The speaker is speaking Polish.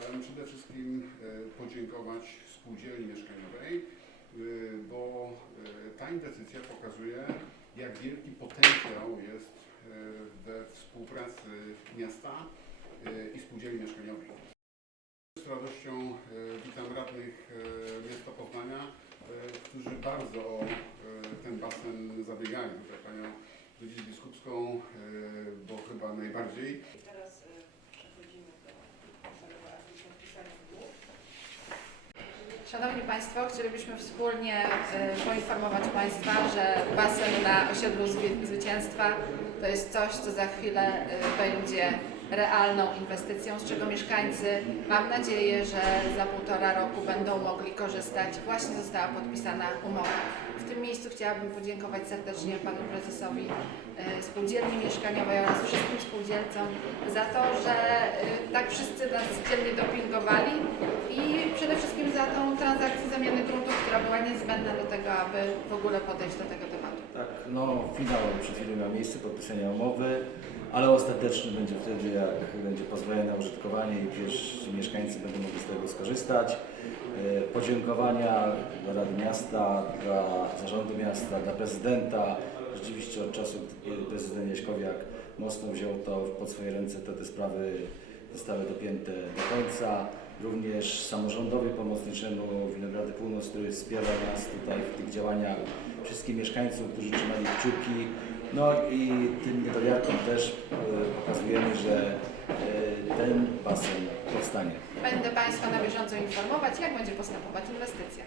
Chciałem przede wszystkim e, podziękować spółdzielni mieszkaniowej, e, bo e, ta inwestycja pokazuje, jak wielki potencjał jest we współpracy miasta i spółdzielni mieszkaniowej. Z radością witam radnych miasta Poznania, którzy bardzo ten basen zabiegali. Tutaj panią Ludzię Biskupską, bo chyba najbardziej. Szanowni Państwo, chcielibyśmy wspólnie e, poinformować Państwa, że basen na osiedlu Zwycięstwa to jest coś, co za chwilę e, będzie realną inwestycją, z czego mieszkańcy, mam nadzieję, że za półtora roku będą mogli korzystać. Właśnie została podpisana umowa. W tym miejscu chciałabym podziękować serdecznie Panu Prezesowi e, Spółdzielni Mieszkaniowej oraz wszystkim spółdzielcom za to, że tak wszyscy nas dzielnie dopingowali i przede wszystkim za tą transakcję zamiany była niezbędna do tego, aby w ogóle podejść do tego tematu. Tak, no finał przed chwilą miał miejsce, podpisania umowy, ale ostateczny będzie wtedy, jak będzie pozwolenie na użytkowanie i pierwsi mieszkańcy będą mogli z tego skorzystać. E, Podziękowania dla Rady Miasta, dla Zarządu Miasta, dla Prezydenta. Rzeczywiście od czasu, kiedy prezydent Jaśkowiak mocno wziął to pod swoje ręce, to te sprawy zostały dopięte do końca. Również samorządowi pomocniczemu Winogrady Północ, który wspiera nas tutaj w tych działaniach, wszystkim mieszkańcom, którzy trzymali kciuki. No i tym niedowiarkom też e, pokazujemy, że e, ten basen powstanie. Będę Państwa na bieżąco informować, jak będzie postępować inwestycja.